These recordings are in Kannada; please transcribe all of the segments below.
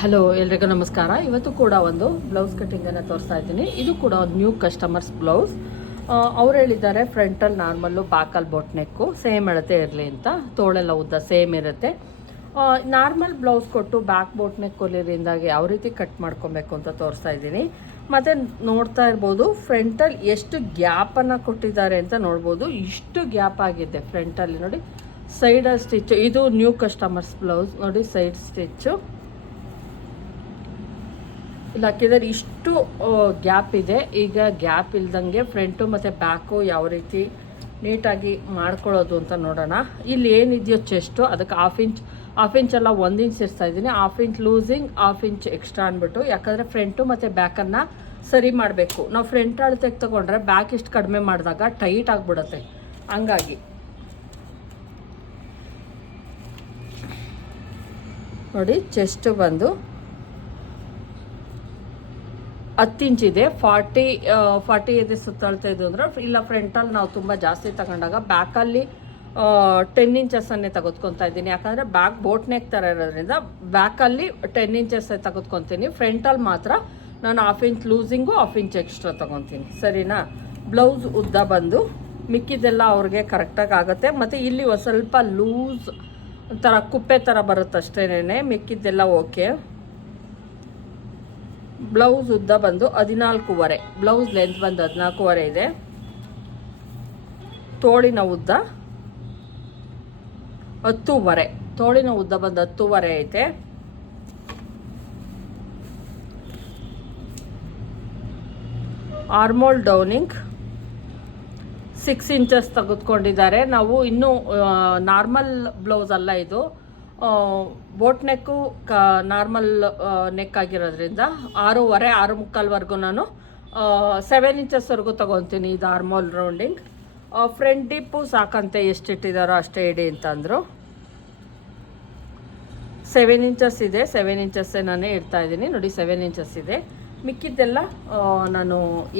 ಹಲೋ, ಎಲ್ರಿಗೂ ನಮಸ್ಕಾರ. ಇವತ್ತು ಕೂಡ ಒಂದು ಬ್ಲೌಸ್ ಕಟ್ಟಿಂಗನ್ನು ತೋರಿಸ್ತಾ ಇದ್ದೀನಿ. ಇದು ಕೂಡ ಒಂದು ನ್ಯೂ ಕಸ್ಟಮರ್ಸ್ ಬ್ಲೌಸ್. ಅವ್ರು ಹೇಳಿದ್ದಾರೆ ಫ್ರಂಟಲ್ಲಿ ನಾರ್ಮಲ್ಲು ಪಾಕಲ್ ಬೋಟ್ ನೆಕ್ಕು ಸೇಮ್ ಅಳತೆ ಇರಲಿ ಅಂತ. ತೋಳೆಲ್ಲ ಉದ್ದ ಸೇಮ್ ಇರುತ್ತೆ. ನಾರ್ಮಲ್ ಬ್ಲೌಸ್ ಕೊಟ್ಟು ಬ್ಯಾಕ್ ಬೋಟ್ ನೆಕ್ ಯಾವ ರೀತಿ ಕಟ್ ಮಾಡ್ಕೊಬೇಕು ಅಂತ ತೋರಿಸ್ತಾ ಇದ್ದೀನಿ. ಮತ್ತು ನೋಡ್ತಾ ಇರ್ಬೋದು ಫ್ರಂಟಲ್ಲಿ ಎಷ್ಟು ಗ್ಯಾಪನ್ನು ಕೊಟ್ಟಿದ್ದಾರೆ ಅಂತ ನೋಡ್ಬೋದು. ಇಷ್ಟು ಗ್ಯಾಪ್ ಆಗಿದೆ ಫ್ರಂಟಲ್ಲಿ ನೋಡಿ. ಸೈಡಲ್ಲಿ ಸ್ಟಿಚ್ ಇದು ನ್ಯೂ ಕಸ್ಟಮರ್ಸ್ ಬ್ಲೌಸ್ ನೋಡಿ ಸೈಡ್ ಸ್ಟಿಚ್ಚು ಇಲ್ಲಿ ಹಾಕಿದರೆ ಇಷ್ಟು ಗ್ಯಾಪ್ ಇದೆ. ಈಗ ಗ್ಯಾಪ್ ಇಲ್ದಂಗೆ ಫ್ರಂಟು ಮತ್ತು ಬ್ಯಾಕು ಯಾವ ರೀತಿ ನೀಟಾಗಿ ಮಾಡ್ಕೊಳ್ಳೋದು ಅಂತ ನೋಡೋಣ. ಇಲ್ಲಿ ಏನಿದೆಯೋ ಚೆಸ್ಟು, ಅದಕ್ಕೆ ಹಾಫ್ ಇಂಚ್, ಹಾಫ್ ಇಂಚೆಲ್ಲ ಒಂದು ಇಂಚ್ ಇರ್ತಾ ಇದ್ದೀನಿ. Half inch loosing, half inch extra ಅಂದ್ಬಿಟ್ಟು. ಯಾಕಂದರೆ ಫ್ರಂಟು ಮತ್ತು ಬ್ಯಾಕನ್ನು ಸರಿ ಮಾಡಬೇಕು. ನಾವು ಫ್ರಂಟ್ ಅಳತೆಗೆ ತೊಗೊಂಡ್ರೆ ಬ್ಯಾಕ್ ಇಷ್ಟು ಕಡಿಮೆ ಮಾಡಿದಾಗ ಟೈಟ್ ಆಗಿಬಿಡುತ್ತೆ. ಹಂಗಾಗಿ. ನೋಡಿ, ಚೆಸ್ಟ್ ಬಂದು ಹತ್ತು ಇಂಚಿದೆ ಫಾರ್ಟಿ ಫಾರ್ಟಿ ಇದೆ ಸುತ್ತಾಳ್ತಾ ಇದ್ದು ಅಂದ್ರೆ ಇಲ್ಲ ಫ್ರಂಟಲ್ಲಿ ನಾವು ತುಂಬ ಜಾಸ್ತಿ ತಗೊಂಡಾಗ ಬ್ಯಾಕಲ್ಲಿ ಟೆನ್ ಇಂಚಸ್ಸನ್ನೇ ತೆಗೆದುಕೊತಾ ಇದ್ದೀನಿ. ಯಾಕಂದರೆ ಬ್ಯಾಕ್ ಬೋಟ್ ನೆಕ್ ಥರ ಇರೋದ್ರಿಂದ ಬ್ಯಾಕಲ್ಲಿ ಟೆನ್ ಇಂಚಸ್ ತೆಗೆದುಕೊತೀನಿ. ಫ್ರಂಟಲ್ಲಿ ಮಾತ್ರ ನಾನು half inch loosing half inch extra ತೊಗೊತೀನಿ. ಸರಿನಾ? ಬ್ಲೌಸ್ ಉದ್ದ ಬಂದು ಮಿಕ್ಕಿದೆಲ್ಲ ಅವ್ರಿಗೆ ಕರೆಕ್ಟಾಗಿ ಆಗುತ್ತೆ. ಮತ್ತು ಇಲ್ಲಿ ಒಂದು ಸ್ವಲ್ಪ ಲೂಸ್ ಥರ ಕುಪ್ಪೆ ಥರ ಬರುತ್ತೆ ಅಷ್ಟೇನೆ ಮಿಕ್ಕಿದ್ದೆಲ್ಲ ಓಕೆ ಬ್ಲೌಸ್ ಉದ್ದ ಬಂದು ಹದಿನಾಲ್ಕೂವರೆ. ಬ್ಲೌಸ್ ಲೆಂತ್ ಬಂದು ಹದಿನಾಲ್ಕೂವರೆ ಇದೆ. ತೋಳಿನ ಉದ್ದ ಹತ್ತೂವರೆ. ತೋಳಿನ ಉದ್ದ ಬಂದು ಹತ್ತೂವರೆ ಐತೆ. ಆರ್ಮೋಲ್ ಡೌನಿಂಗ್ ಸಿಕ್ಸ್ ಇಂಚಸ್ ತೆಗೆದುಕೊಂಡಿದ್ದಾರೆ. ನಾವು ಇನ್ನೂ ನಾರ್ಮಲ್ ಬ್ಲೌಸ್ ಅಲ್ಲ ಇದು. ಬೋಟ್ ನೆಕ್ಕು ಕ ನಾರ್ಮಲ್ ನೆಕ್ ಆಗಿರೋದ್ರಿಂದ ಆರೂವರೆ ಆರು ಮುಕ್ಕಾಲ್ವರೆಗೂ ನಾನು ಸೆವೆನ್ ಇಂಚಸ್ವರೆಗೂ ತೊಗೊತೀನಿ ಇದು ಆರ್ಮೋಲ್ ರೌಂಡಿಂಗ್ ಫ್ರಂಟ್ ಡಿಪ್ಪು ಸಾಕಂತೆ ಎಷ್ಟು ಇಟ್ಟಿದ್ದಾರೋ ಅಷ್ಟೇ ಇಡಿ ಅಂತಂದರು. ಸೆವೆನ್ ಇಂಚಸ್ ಇದೆ ಸೆವೆನ್ ಇಂಚಸ್ಸೇ ನಾನೇ ಇಡ್ತಾ ಇದ್ದೀನಿ. ನೋಡಿ ಸೆವೆನ್ ಇಂಚಸ್ ಇದೆ. ಮಿಕ್ಕಿದ್ದೆಲ್ಲ ನಾನು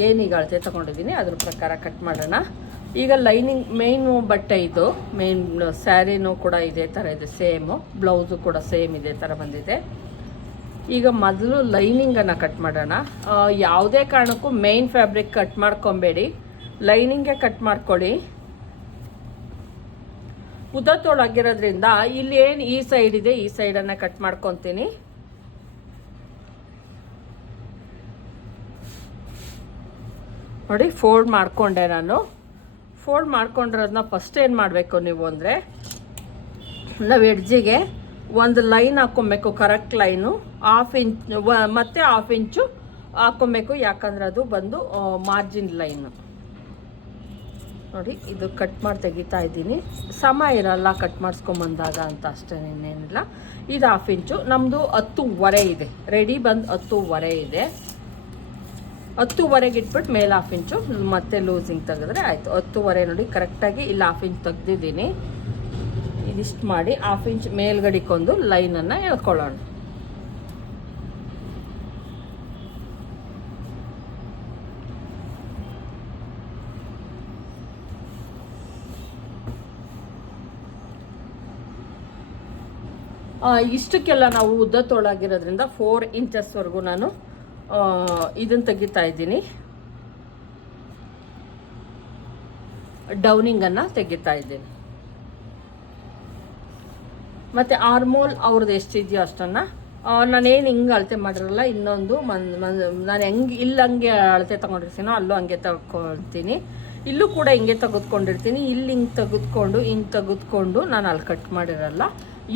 ಏನೀಗ ಅಳತೆ ತೊಗೊಂಡಿದ್ದೀನಿ, ಅದ್ರ ಪ್ರಕಾರ ಕಟ್ ಮಾಡೋಣ. ಈಗ ಲೈನಿಂಗ್ ಮೇಯ್ನು ಬಟ್ಟೆ ಇದು. ಮೇನ್ ಸ್ಯಾರಿನೂ ಕೂಡ ಇದೇ ಥರ ಇದೆ ಸೇಮು ಬ್ಲೌಸು ಕೂಡ ಸೇಮ್ ಇದೇ ಥರ ಬಂದಿದೆ. ಈಗ ಮೊದಲು ಲೈನಿಂಗನ್ನು ಕಟ್ ಮಾಡೋಣ. ಯಾವುದೇ ಕಾರಣಕ್ಕೂ ಮೇನ್ ಫ್ಯಾಬ್ರಿಕ್ ಕಟ್ ಮಾಡ್ಕೊಬೇಡಿ. ಲೈನಿಂಗೆ ಕಟ್ ಮಾಡ್ಕೊಳ್ಳಿ. ಉದ್ದ ತೋಳಾಗಿರೋದ್ರಿಂದ ಇಲ್ಲಿ ಏನು ಈ ಸೈಡ್ ಇದೆ, ಈ ಸೈಡನ್ನು ಕಟ್ ಮಾಡ್ಕೊತೀನಿ. ನೋಡಿ ಫೋಲ್ಡ್ ಮಾಡಿಕೊಂಡೆ ನಾನು. ಫೋಲ್ಡ್ ಮಾಡ್ಕೊಂಡಿರೋದನ್ನ ಫಸ್ಟ್ ಏನು ಮಾಡಬೇಕು ನೀವು ಅಂದರೆ, ನಾವು ಎಡ್ಜಿಗೆ ಒಂದು ಲೈನ್ ಹಾಕ್ಕೊಬೇಕು ಕರೆಕ್ಟ್ ಲೈನು ಹಾಫ್ ಇಂಚ್ ಮತ್ತೆ ಹಾಫ್ ಇಂಚು ಹಾಕ್ಕೊಬೇಕು, ಯಾಕಂದ್ರೆ ಅದು ಬಂದು ಮಾರ್ಜಿನ್ ಲೈನು ನೋಡಿ, ಇದು ಕಟ್ ಮಾಡಿ ತೆಗಿತಾ ಇದ್ದೀನಿ. ಸಮ ಇರಲ್ಲ ಕಟ್ ಮಾಡಿಸ್ಕೊಂಬಂದಾಗ ಅಂತ ಅಷ್ಟೇ, ಇನ್ನೇನಿಲ್ಲ. ಇದು ಹಾಫ್ ಇಂಚು ನಮ್ಮದು ಹತ್ತುವರೆ ಇದೆ. ರೆಡಿ ಬಂದು ಹತ್ತುವರೆ ಇದೆ. ಹತ್ತುವರೆಗೆ ಇಟ್ಬಿಟ್ಟು ಮೇಲೆ ಹಾಫ್ ಇಂಚು, ಮತ್ತೆ ಲೂಸಿಂಗ್ ತೆಗೆದ್ರೆ ಆಯಿತು. ಹತ್ತುವರೆ ನೋಡಿ ಕರೆಕ್ಟಾಗಿ ಇಲ್ಲಿ ಹಾಫ್ ಇಂಚ್ ತೆಗ್ದಿದ್ದೀನಿ. ಇದಿಷ್ಟು ಮಾಡಿ ಹಾಫ್ ಇಂಚ್ ಮೇಲ್ಗಡಿಕೊಂದು ಲೈನನ್ನು ಎಳ್ಕೊಳ್ಳೋಣ. ಇಷ್ಟಕ್ಕೆಲ್ಲ ನಾವು ಉದ್ದ ತೋಳಾಗಿರೋದ್ರಿಂದ ಫೋರ್ ಇಂಚಸ್ವರೆಗೂ ನಾನು ಇದನ್ನು ತೆಗಿತಾ ಇದ್ದೀನಿ. ಡೌನಿಂಗನ್ನು ತೆಗಿತಾ ಇದ್ದೀನಿ. ಮತ್ತು ಆರ್ಮೋಲ್ ಅವ್ರದ್ದು ಎಷ್ಟಿದೆಯೋ ಅಷ್ಟನ್ನು. ನಾನೇನು ಹಿಂಗೆ ಅಳತೆ ಮಾಡಿರಲ್ಲ, ಇನ್ನೊಂದು ಮನ್ ನಾನು ಹೆಂಗೆ ಇಲ್ಲಿ ಹಂಗೆ ಅಳತೆ ತೊಗೊಂಡಿರ್ತೀನೋ ಅಲ್ಲೂ ಹಂಗೆ ತಗೊಳ್ತೀನಿ ಇಲ್ಲೂ ಕೂಡ ಹಿಂಗೆ ತೆಗೆದುಕೊಂಡಿರ್ತೀನಿ. ಇಲ್ಲಿ ಹಿಂಗೆ ತೆಗೆದುಕೊಂಡು ಹಿಂಗೆ ತೆಗೆದುಕೊಂಡು ನಾನು ಅಲ್ಲಿ ಕಟ್ ಮಾಡಿರಲ್ಲ.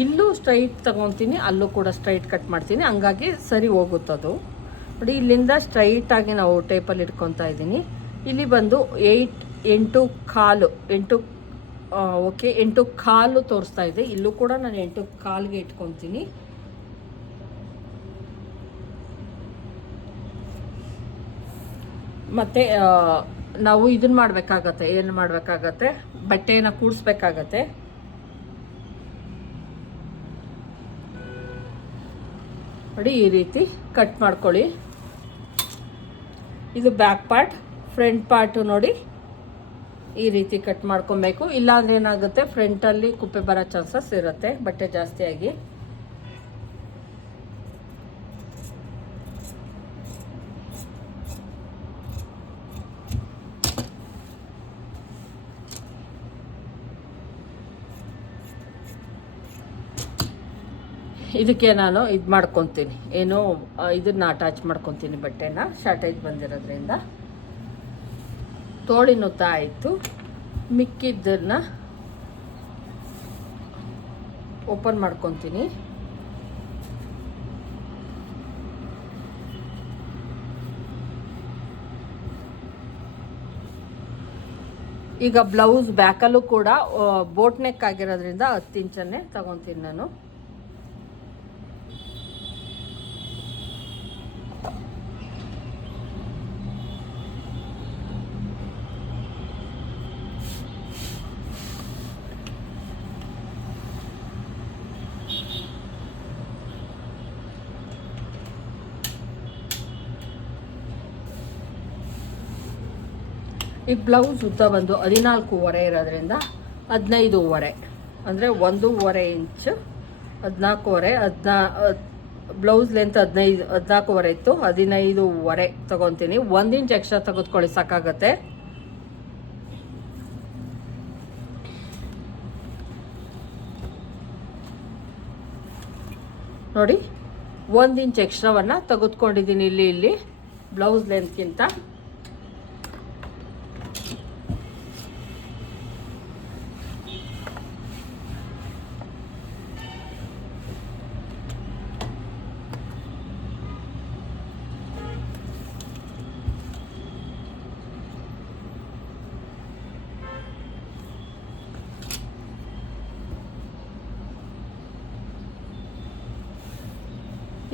ಇಲ್ಲೂ ಸ್ಟ್ರೈಟ್ ತಗೊತೀನಿ, ಅಲ್ಲೂ ಕೂಡ ಸ್ಟ್ರೈಟ್ ಕಟ್ ಮಾಡ್ತೀನಿ. ಹಂಗಾಗಿ ಸರಿ ಹೋಗುತ್ತದು. ನೋಡಿ, ಇಲ್ಲಿಂದ ಸ್ಟ್ರೈಟಾಗಿ ನಾವು ಟೇಪಲ್ಲಿ ಇಟ್ಕೊತಾ ಇದ್ದೀನಿ. ಇಲ್ಲಿ ಬಂದು ಏಯ್ಟ್ ಎಂಟು ಕಾಲು, ಎಂಟು ಓಕೆ ಎಂಟು ಕಾಲು ತೋರಿಸ್ತಾ ಇದೆ. ಇಲ್ಲೂ ಕೂಡ ನಾನು ಎಂಟು ಕಾಲಿಗೆ ಇಟ್ಕೊತೀನಿ. ಮತ್ತು ನಾವು ಇದನ್ನ ಮಾಡಬೇಕಾಗತ್ತೆ. ಏನು ಮಾಡಬೇಕಾಗತ್ತೆ? ಬಟ್ಟೆನ ಕೂಡಿಸ್ಬೇಕಾಗತ್ತೆ. ನೋಡಿ, ಈ ರೀತಿ ಕಟ್ ಮಾಡ್ಕೊಳ್ಳಿ. ಇದು ಬ್ಯಾಕ್ ಪಾರ್ಟ್ ಫ್ರಂಟ್ ಪಾರ್ಟು ನೋಡಿ ಈ ರೀತಿ ಕಟ್ ಮಾಡ್ಕೊಬೇಕು. ಇಲ್ಲಾಂದ್ರೆ ಏನಾಗುತ್ತೆ ಫ್ರಂಟಲ್ಲಿ ಕುಪ್ಪೆ ಬರೋ ಚಾನ್ಸಸ್ ಇರುತ್ತೆ, ಬಟ್ಟೆ ಜಾಸ್ತಿಯಾಗಿ. ಇದಕ್ಕೆ ನಾನು ಇದು ಮಾಡ್ಕೊತೀನಿ. ಏನು ಇದನ್ನ ಅಟ್ಯಾಚ್ ಮಾಡ್ಕೊತೀನಿ ಬಟ್ಟೆನ. ಶಾರ್ಟೇಜ್ ಬಂದಿರೋದ್ರಿಂದ. ತೋಳಿನ ಆಯಿತು. ಮಿಕ್ಕಿದ್ದನ್ನ ಓಪನ್ ಮಾಡ್ಕೊತೀನಿ. ಈಗ ಬ್ಲೌಸ್ ಬ್ಯಾಕಲ್ಲೂ ಕೂಡ ಬೋಟ್ ನೆಕ್ ಆಗಿರೋದ್ರಿಂದ ಹತ್ತು ಇಂಚನ್ನೇ ತಗೊತೀನಿ ನಾನು. ಈ ಬ್ಲೌಸ್ ಉದ್ದ ಬಂದು ಹದಿನಾಲ್ಕೂವರೆ ಇರೋದ್ರಿಂದ ಹದಿನೈದೂವರೆ. ಅಂದರೆ ಒಂದೂವರೆ ಇಂಚ್, ಹದಿನಾಲ್ಕೂವರೆ, ಹದಿನಾ, ಬ್ಲೌಸ್ ಲೆಂತ್ ಹದಿನೈದು, ಹದಿನಾಲ್ಕೂವರೆ ಇತ್ತು, ಹದಿನೈದೂವರೆ ತೊಗೊತೀನಿ. ಒಂದು ಇಂಚ್ ಎಕ್ಸ್ಟ್ರಾ ತೆಗೆದುಕೊಳ್ಳಿ, ಸಾಕಾಗತ್ತೆ. ನೋಡಿ, ಒಂದು ಇಂಚ್ ಎಕ್ಸ್ಟ್ರಾವನ್ನು ತೆಗೆದುಕೊಂಡಿದ್ದೀನಿ ಇಲ್ಲಿ ಇಲ್ಲಿ, ಬ್ಲೌಸ್ ಲೆಂತ್ಗಿಂತ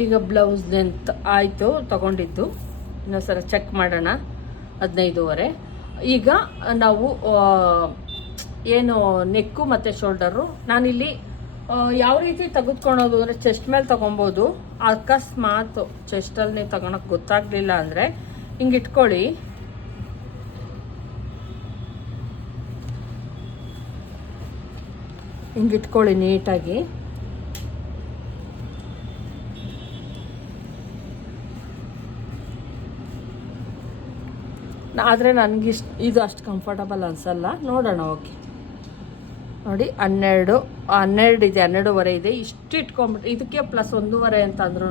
ಈಗ ಬ್ಲೌಸ್ ಲೆಂತ್ ಆಯಿತು, ತಗೊಂಡಿದ್ದು. ಇನ್ನೊಂದ್ಸಲ ಚೆಕ್ ಮಾಡೋಣ. ಹದಿನೈದುವರೆ. ಈಗ ನಾವು ಏನು ನೆಕ್ಕು ಮತ್ತು ಶೋಲ್ಡರು ನಾನಿಲ್ಲಿ ಯಾವ ರೀತಿ ತೆಗೆದುಕೊಳೋದು ಅಂದರೆ ಚೆಸ್ಟ್ ಮೇಲೆ ತೊಗೊಬೋದು. ಅಕಸ್ಮಾತ್ ಚೆಸ್ಟಲ್ಲಿ ನೀವು ತಗೊಳಕ್ಕೆ ಗೊತ್ತಾಗಲಿಲ್ಲ ಅಂದರೆ ಹಿಂಗೆ ಇಟ್ಕೊಳ್ಳಿ. ಹಿಂಗೆ ಇಟ್ಕೊಳ್ಳಿ ನೀಟಾಗಿ. ಆದರೆ ನನಗಿಷ್ಟು ಇದು ಅಷ್ಟು ಕಂಫರ್ಟಬಲ್ ಅನಿಸಲ್ಲ. ನೋಡೋಣ ಓಕೆ ನೋಡಿ, ಹನ್ನೆರಡು ಹನ್ನೆರಡು ಇದೆ, ಹನ್ನೆರಡುವರೆ ಇದೆ. ಇಷ್ಟು ಇಟ್ಕೊಂಬಿಟ್ಟು ಇದಕ್ಕೆ ಪ್ಲಸ್ ಒಂದೂವರೆ ಅಂತಂದ್ರೂ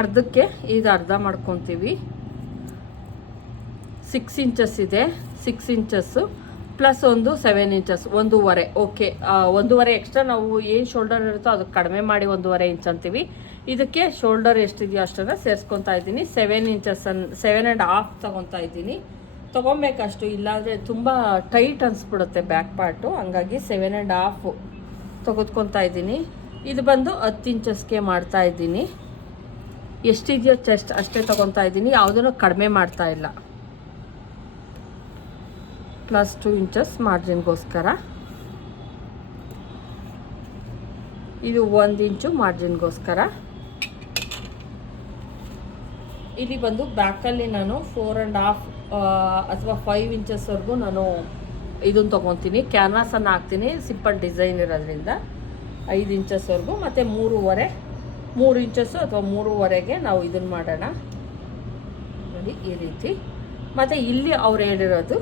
ಅರ್ಧಕ್ಕೆ ಇದು ಅರ್ಧ ಮಾಡ್ಕೊತೀವಿ. ಸಿಕ್ಸ್ ಇಂಚಸ್ ಇದೆ ಸಿಕ್ಸ್ ಇಂಚಸ್ಸು ಪ್ಲಸ್ ಒಂದು ಸೆವೆನ್ ಇಂಚಸ್ ಒಂದೂವರೆ ಓಕೆ ಒಂದೂವರೆ ಎಕ್ಸ್ಟ್ರಾ ನಾವು ಏನು ಶೋಲ್ಡರ್ ಇರುತ್ತೋ ಅದಕ್ಕೆ ಕಡಿಮೆ ಮಾಡಿ ಒಂದೂವರೆ ಇಂಚ್ ಅಂತೀವಿ. ಇದಕ್ಕೆ ಶೋಲ್ಡರ್ ಎಷ್ಟಿದೆಯೋ ಅಷ್ಟನ್ನು ಸೇರಿಸ್ಕೊತಾ ಇದ್ದೀನಿ. Seven inches and seven and half ತೊಗೊತಾ ಇದ್ದೀನಿ. ತೊಗೊಬೇಕಷ್ಟು, ಇಲ್ಲಾಂದರೆ ತುಂಬ ಟೈಟ್ ಅನಿಸ್ಬಿಡುತ್ತೆ ಬ್ಯಾಕ್ ಪಾರ್ಟು ಹಂಗಾಗಿ ಸೆವೆನ್ ಆ್ಯಂಡ್ ಹಾಫು ತೆಗೆದುಕೊತಾ ಇದ್ದೀನಿ. ಇದು ಬಂದು ಹತ್ತು ಇಂಚಸ್ಗೆ ಮಾಡ್ತಾ ಇದ್ದೀನಿ. ಎಷ್ಟಿದೆಯೋ ಚೆಸ್ಟ್ ಅಷ್ಟೇ ತೊಗೊತಾ ಇದ್ದೀನಿ. ಯಾವುದನ್ನು ಕಡಿಮೆ ಮಾಡ್ತಾ ಇಲ್ಲ. ಪ್ಲಸ್ ಟು ಇಂಚಸ್ ಮಾರ್ಜಿನ್ಗೋಸ್ಕರ ಇದು ಒಂದು ಇಂಚು ಮಾರ್ಜಿನ್ಗೋಸ್ಕರ ಇಲ್ಲಿ ಬಂದು ಬ್ಯಾಕಲ್ಲಿ ನಾನು ಫೋರ್ ಆ್ಯಂಡ್ ಹಾಫ್ ಅಥವಾ ಫೈವ್ ಇಂಚಸ್ವರೆಗೂ ನಾನು ಇದನ್ನು ತೊಗೊತೀನಿ. ಕ್ಯಾನ್ವಾಸನ್ನು ಹಾಕ್ತೀನಿ. ಸಿಂಪಲ್ ಡಿಸೈನ್ ಇರೋದ್ರಿಂದ ಐದು ಇಂಚಸ್ವರೆಗೂ ಮತ್ತು ಮೂರುವರೆ, ಮೂರು ಇಂಚಸ್ಸು ಅಥವಾ ಮೂರುವರೆಗೆ ನಾವು ಇದನ್ನು ಮಾಡೋಣ. ನೋಡಿ, ಈ ರೀತಿ. ಮತ್ತು ಇಲ್ಲಿ ಅವ್ರು ಹೇಳಿರೋದು,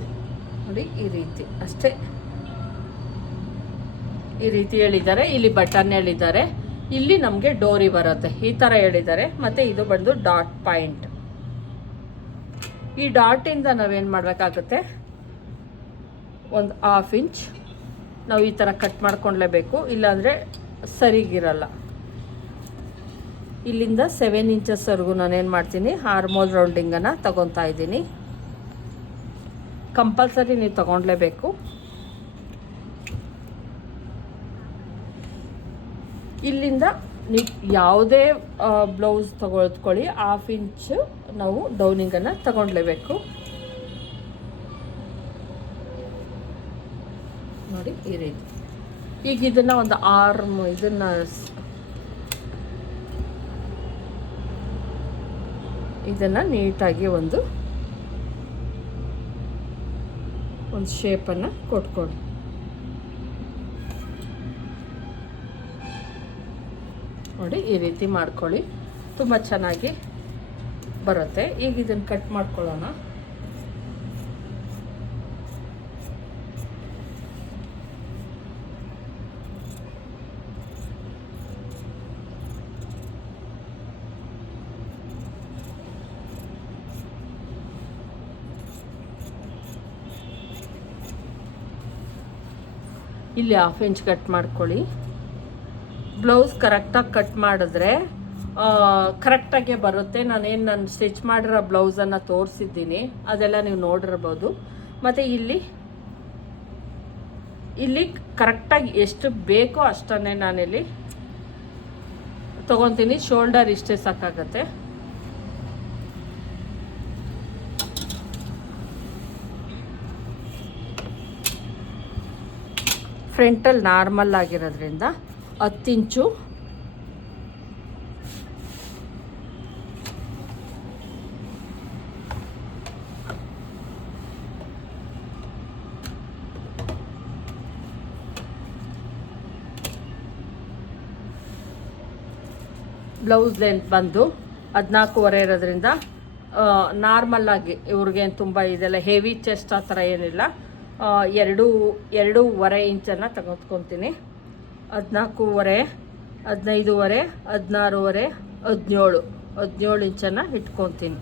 ನೋಡಿ, ಈ ರೀತಿ. ಅಷ್ಟೇ. ಈ ರೀತಿ ಹೇಳಿದ್ದಾರೆ. ಇಲ್ಲಿ ಬಟನ್ ಹೇಳಿದ್ದಾರೆ. ಇಲ್ಲಿ ನಮಗೆ ಡೋರಿ ಬರುತ್ತೆ. ಈ ಥರ ಹೇಳಿದ್ದಾರೆ. ಮತ್ತು ಇದು ಬಂದು ಡಾಟ್ ಪಾಯಿಂಟ್. ಈ ಡಾಟಿಂದ ನಾವೇನು ಮಾಡಬೇಕಾಗುತ್ತೆ? ಒಂದು ಹಾಫ್ ಇಂಚ್ ನಾವು ಈ ಥರ ಕಟ್ ಮಾಡ್ಕೊಳ್ಲೇಬೇಕು ಇಲ್ಲಾಂದರೆ ಸರಿಗಿರಲ್ಲ. ಇಲ್ಲಿಂದ ಸೆವೆನ್ ಇಂಚಸ್ವರೆಗೂ ನಾನೇನು ಮಾಡ್ತೀನಿ? ಹಾರ್ಮೋಲ್ ರೌಂಡಿಂಗನ್ನು ತಗೊತಾ ಇದ್ದೀನಿ. ಕಂಪಲ್ಸರಿ ನೀವು ತಗೊಳ್ಲೇಬೇಕು ಇಲ್ಲಿಂದ ನೀವು ಯಾವುದೇ ಬ್ಲೌಸ್ ತಗೊಳ್ಕೊಳ್ಳಿ. ಹಾಫ್ ಇಂಚ್ ನಾವು ಡೌನಿಂಗನ್ನು ತಗೊಂಡ್ಲೇಬೇಕು. ನೋಡಿ, ಈ ರೀತಿ. ಈಗ ಇದನ್ನ ಒಂದು ಆರ್ಮ್ ಇದನ್ನ ಇದನ್ನ ನೀಟಾಗಿ ಒಂದು ಒಂದು ಶೇಪನ್ನು ಕೊಟ್ಕೊಡಿ. ನೋಡಿ ಈ ರೀತಿ ಮಾಡ್ಕೊಳ್ಳಿ. ತುಂಬ ಚೆನ್ನಾಗಿ ಬರುತ್ತೆ. ಈಗ ಇದನ್ನು ಕಟ್ ಮಾಡ್ಕೊಳ್ಳೋಣ. ಇಲ್ಲಿ ಹಾಫ್ ಇಂಚ್ ಕಟ್ ಮಾಡ್ಕೊಳ್ಳಿ. ಬ್ಲೌಸ್ ಕರೆಕ್ಟಾಗಿ ಕಟ್ ಮಾಡಿದ್ರೆ ಕರೆಕ್ಟಾಗೆ ಬರುತ್ತೆ. ನಾನೇನು ನಾನು ಸ್ಟಿಚ್ ಮಾಡಿರೋ ಬ್ಲೌಸನ್ನು ತೋರಿಸಿದ್ದೀನಿ. ಅದೆಲ್ಲ ನೀವು ನೋಡಿರ್ಬೋದು. ಮತ್ತು ಇಲ್ಲಿ ಇಲ್ಲಿ ಕರೆಕ್ಟಾಗಿ ಎಷ್ಟು ಬೇಕೋ ಅಷ್ಟನ್ನೇ ನಾನಿಲ್ಲಿ ತೊಗೊತೀನಿ. ಶೋಲ್ಡರ್ ಇಷ್ಟೇ ಸಾಕಾಗತ್ತೆ. ಫ್ರಂಟಲ್ಲಿ ನಾರ್ಮಲ್ ಆಗಿರೋದ್ರಿಂದ ಹತ್ತು ಇಂಚು. ಬ್ಲೌಸ್ ಲೆಂತ್ ಬಂದು ಹದಿನಾಲ್ಕೂವರೆ ಇರೋದ್ರಿಂದ ನಾರ್ಮಲ್ಲಾಗಿ ಇವ್ರಿಗೇನು ತುಂಬ ಇದೆಲ್ಲ ಹೆವಿ ಚೆಸ್ಟ್ ಆ ಥರ ಏನಿಲ್ಲ. ಎರಡೂ ಎರಡು, ಎರಡೂವರೆ ಇಂಚನ್ನು ತೆಗೆದುಕೊತೀನಿ ಹದಿನಾಲ್ಕೂವರೆ ಹದಿನೈದೂವರೆ, ಹದಿನಾರೂವರೆ, ಹದಿನೇಳು. ಹದಿನೇಳು ಇಂಚನ್ನ ಇಟ್ಕೊತೀನಿ.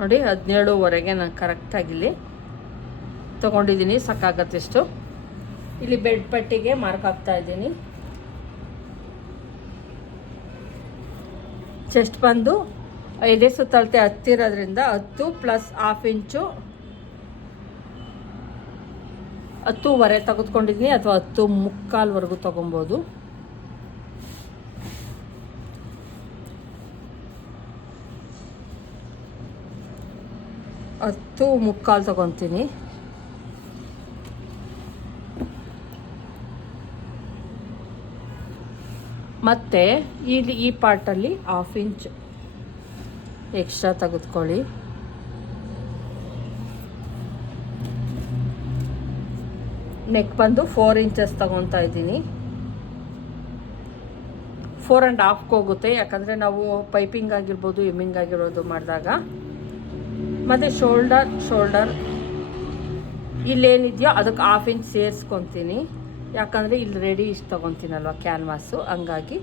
ನೋಡಿ, ಹದಿನೇಳುವರೆಗೆ ನಾನು ಕರೆಕ್ಟಾಗಿಲ್ಲಿ ತೊಗೊಂಡಿದ್ದೀನಿ, ಸಾಕಾಗತ್ತಿಷ್ಟು. ಇಲ್ಲಿ ಬೆಡ್ ಪಟ್ಟಿಗೆ ಮಾರ್ಕ್ ಹಾಕ್ತಾ ಇದ್ದೀನಿ. ಚೆಸ್ಟ್ ಬಂದು ಎದೆ ಸುತ್ತಳತೆ ಹತ್ತಿರೋದ್ರಿಂದ ಹತ್ತು ಪ್ಲಸ್ ಹಾಫ್ ಇಂಚು ಹತ್ತೂವರೆ ತೆಗೆದುಕೊಂಡಿದ್ದೀನಿ ಅಥವಾ ಹತ್ತು ಮುಕ್ಕಾಲ್ವರೆಗೂ ತೊಗೊಬೋದು. ಹತ್ತು ಮುಕ್ಕಾಲು ತಗೊತೀನಿ. ಮತ್ತು ಇಲ್ಲಿ ಈ ಪಾರ್ಟಲ್ಲಿ ಹಾಫ್ ಇಂಚ್ ಎಕ್ಸ್ಟ್ರಾ ತೆಗೆದುಕೊಳ್ಳಿ. ನೆಕ್ ಬಂದು ಫೋರ್ ಇಂಚಸ್ ತಗೊತಾ ಇದ್ದೀನಿ. ಫೋರ್ ಆ್ಯಂಡ್ ಹಾಫ್ಗೆ ಹೋಗುತ್ತೆ, ಯಾಕಂದರೆ ನಾವು ಪೈಪಿಂಗ್ ಆಗಿರ್ಬೋದು ಎಮ್ಮಿಂಗ್ ಆಗಿರೋದು ಮಾಡಿದಾಗ. ಮತ್ತು ಶೋಲ್ಡರ್ ಶೋಲ್ಡರ್ ಇಲ್ಲೇನಿದೆಯೋ ಅದಕ್ಕೆ ಹಾಫ್ ಇಂಚ್ ಸೇರಿಸ್ಕೊತೀನಿ. ಯಾಕಂದರೆ ಇಲ್ಲಿ ರೆಡಿ ಇಷ್ಟು ತೊಗೊತೀನಲ್ವ ಕ್ಯಾನ್ವಾಸು ಹಂಗಾಗಿ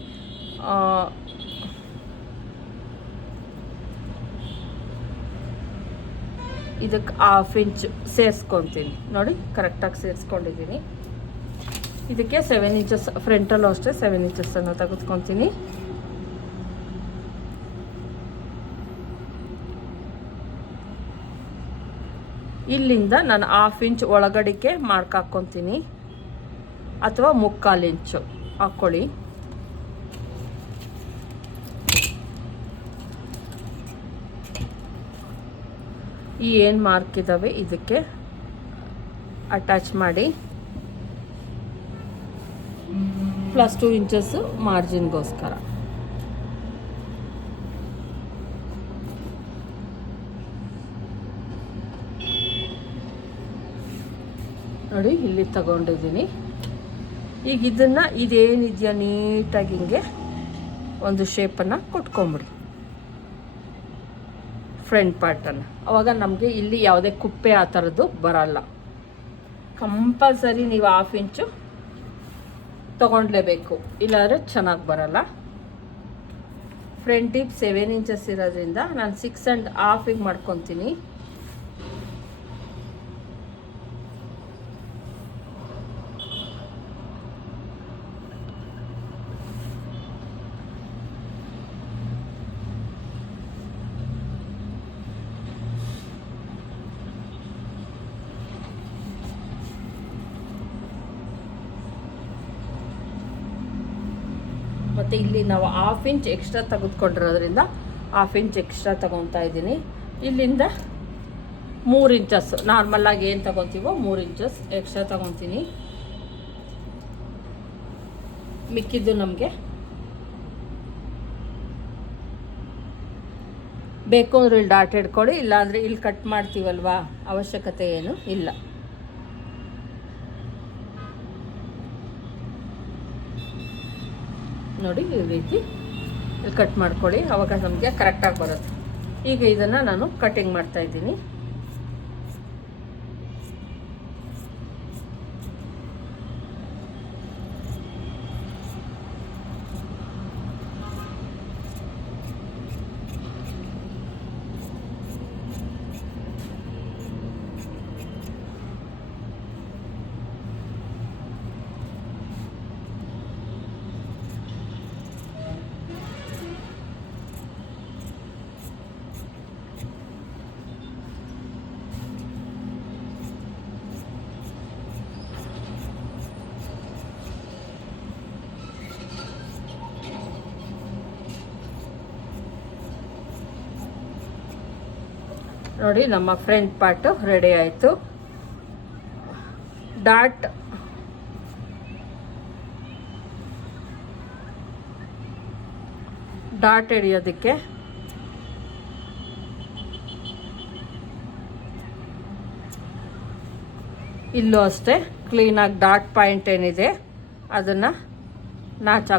ಇದಕ್ಕೆ ಹಾಫ್ ಇಂಚ್ ಸೇರಿಸ್ಕೊತೀನಿ. ನೋಡಿ ಕರೆಕ್ಟಾಗಿ ಸೇರಿಸ್ಕೊಂಡಿದ್ದೀನಿ. ಇದಕ್ಕೆ ಸೆವೆನ್ ಇಂಚಸ್ ಫ್ರಂಟಲ್ಲೂ ಅಷ್ಟೇ ಸೆವೆನ್ ಇಂಚಸ್ಸನ್ನು ತೆಗೆದುಕೊತೀನಿ. ಇಲ್ಲಿಂದ ನಾನು ಹಾಫ್ ಇಂಚ್ ಒಳಗಡೆಗೆ ಮಾರ್ಕ್ ಹಾಕ್ಕೊತೀನಿ. ಅಥವಾ ಮುಕ್ಕಾಲು ಇಂಚು ಹಾಕ್ಕೊಳ್ಳಿ ಈ ಏನು ಮಾರ್ಕ್ ಇದ್ದಾವೆ ಇದಕ್ಕೆ ಅಟ್ಯಾಚ್ ಮಾಡಿ. ಪ್ಲಸ್ ಟೂ ಇಂಚಸ್ಸು ಮಾರ್ಜಿನ್ಗೋಸ್ಕರ ನೋಡಿ, ಇಲ್ಲಿ ತಗೊಂಡಿದ್ದೀನಿ. ಈಗ ಇದನ್ನು ಇದೇನಿದೆಯಾ ನೀಟಾಗಿ ಹಿಂಗೆ ಒಂದು ಶೇಪನ್ನು ಕೊಟ್ಕೊಂಬಿಡಿ. ಫ್ರಂಟ್ ಪಾರ್ಟನ್ನು ಅವಾಗ ನಮಗೆ ಇಲ್ಲಿ ಯಾವುದೇ ಕುಪ್ಪೆ ಆ ಥರದ್ದು ಬರಲ್ಲ. ಕಂಪಲ್ಸರಿ ನೀವು ಹಾಫ್ ಇಂಚು ತೊಗೊಂಡ್ಲೇಬೇಕು. ಇಲ್ಲಾಂದರೆ ಚೆನ್ನಾಗಿ ಬರಲ್ಲ. ಫ್ರಂಟ್ ಟಿಪ್ ಸೆವೆನ್ ಇಂಚಸ್ ಇರೋದ್ರಿಂದ ನಾನು ಸಿಕ್ಸ್ ಆ್ಯಂಡ್ ಹಾಫಿಗೆ ಮಾಡ್ಕೊತೀನಿ. ಮತ್ತು ಇಲ್ಲಿ ನಾವು ಹಾಫ್ ಇಂಚ್ ಎಕ್ಸ್ಟ್ರಾ ತೆಗೆದುಕೊಂಡಿರೋದ್ರಿಂದ ಹಾಫ್ ಇಂಚ್ ಎಕ್ಸ್ಟ್ರಾ ತಗೊತಾ ಇದ್ದೀನಿ. ಇಲ್ಲಿಂದ ಮೂರು ಇಂಚಸ್ ನಾರ್ಮಲ್ಲಾಗಿ ಏನು ತಗೊತೀವೋ ಮೂರು ಇಂಚಸ್ ಎಕ್ಸ್ಟ್ರಾ ತಗೊತೀನಿ ಮಿಕ್ಕಿದ್ದು ನಮಗೆ ಬೇಕು ಅಂದ್ರೆ ಇಲ್ಲಿ ಡಾಟ್ ಹಿಡ್ಕೊಳ್ಳಿ, ಇಲ್ಲಾಂದರೆ ಇಲ್ಲಿ ಕಟ್ ಮಾಡ್ತೀವಲ್ವಾ? ಅವಶ್ಯಕತೆ ಏನು ಇಲ್ಲ. ನೋಡಿ ಈ ರೀತಿ ಕಟ್ ಮಾಡ್ಕೊಳ್ಳಿ. ಅವಾಗ ನಮಗೆ ಕರೆಕ್ಟಾಗಿ ಬರುತ್ತೆ. ಈಗ ಇದನ್ನು ನಾನು ಕಟ್ಟಿಂಗ್ ಮಾಡ್ತಾ ನೋಡಿ, ನಮ್ಮ ಫ್ರಂಟ್ ಪಾರ್ಟು ರೆಡಿ ಆಯಿತು. ಡಾಟ್ ಡಾಟ್ ಹಿಡಿಯೋದಕ್ಕೆ ಇಲ್ಲೂ ಅಷ್ಟೇ ಕ್ಲೀನಾಗಿ ಡಾಟ್ ಪಾಯಿಂಟ್ ಏನಿದೆ, ಅದನ್ನು ನಾಚ್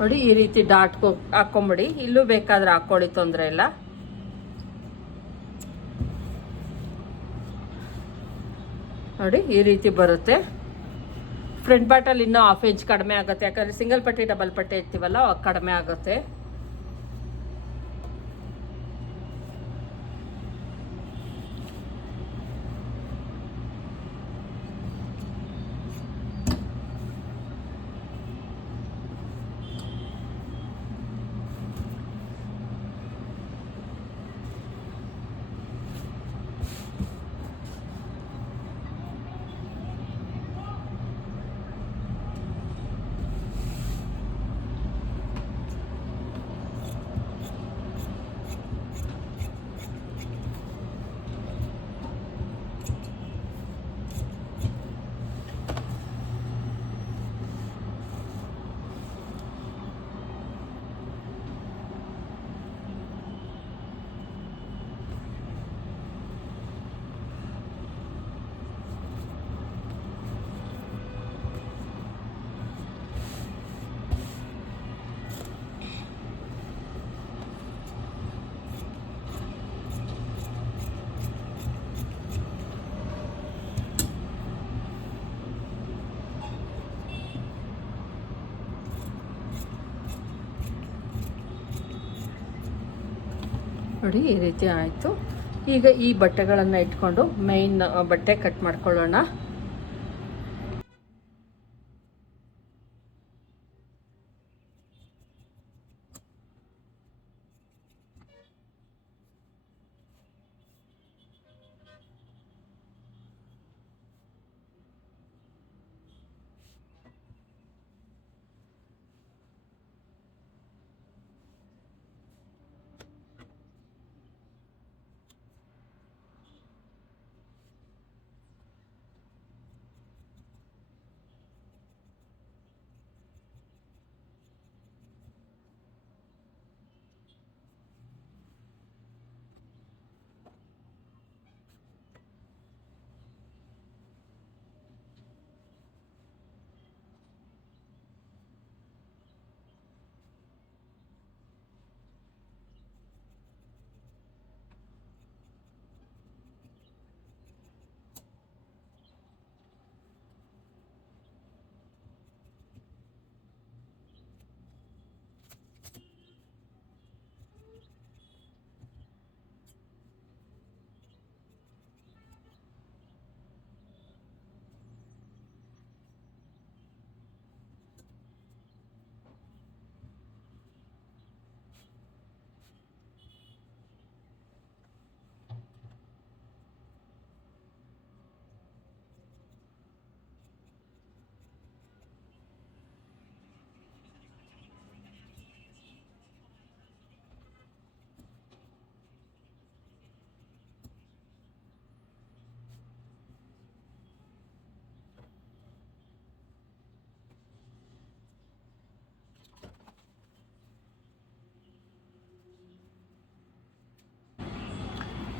ನೋಡಿ, ಈ ರೀತಿ ಡಾಟ್ ಹಾಕೊಂಬಿಡಿ. ಇಲ್ಲೂ ಬೇಕಾದ್ರೆ ಹಾಕೊಳ್ಳಿ, ತೊಂದರೆ ಇಲ್ಲ. ನೋಡಿ, ಈ ರೀತಿ ಬರುತ್ತೆ. ಫ್ರಂಟ್ ಬಾಟಲ್ ಇನ್ನೂ ಹಾಫ್ ಇಂಚ್ ಕಡಿಮೆ ಆಗುತ್ತೆ. ಯಾಕಂದರೆ ಸಿಂಗಲ್ ಪಟ್ಟಿ ಡಬಲ್ ಪಟ್ಟಿ ಇರ್ತೀವಲ್ಲ ಕಡಿಮೆ ಆಗುತ್ತೆ. ನೋಡಿ ಈ ರೀತಿ ಆಯಿತು. ಈಗ ಈ ಬಟ್ಟೆಗಳನ್ನು ಇಟ್ಕೊಂಡು ಮೈನ್ ಬಟ್ಟೆ ಕಟ್ ಮಾಡ್ಕೊಳ್ಳೋಣ.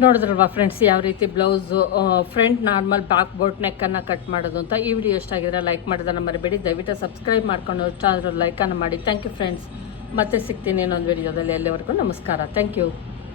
ನೋಡಿದ್ರಲ್ವಾ ಫ್ರೆಂಡ್ಸ್ ಯಾವ ರೀತಿ blouse front normal back boat ನೆಕ್ಕನ್ನು cut ಮಾಡೋದು ಅಂತ ಈ ವಿಡಿಯೋ ಇಷ್ಟ ಆಗಿದ್ರೆ ಲೈಕ್ ಮಾಡೋದನ್ನು ಮರಿಬೇಡಿ. ದಯವಿಟ್ಟು ಸಬ್ಸ್ಕ್ರೈಬ್ ಮಾಡ್ಕೊಂಡು ಇಷ್ಟ ಆದರೂ ಲೈಕನ್ನು ಮಾಡಿ. ಥ್ಯಾಂಕ್ ಯು ಫ್ರೆಂಡ್ಸ್ ಮತ್ತೆ ಸಿಗ್ತೀನಿ ಇನ್ನೊಂದು ವಿಡಿಯೋದಲ್ಲಿ ಎಲ್ಲಿವರೆಗೂ ನಮಸ್ಕಾರ. Thank you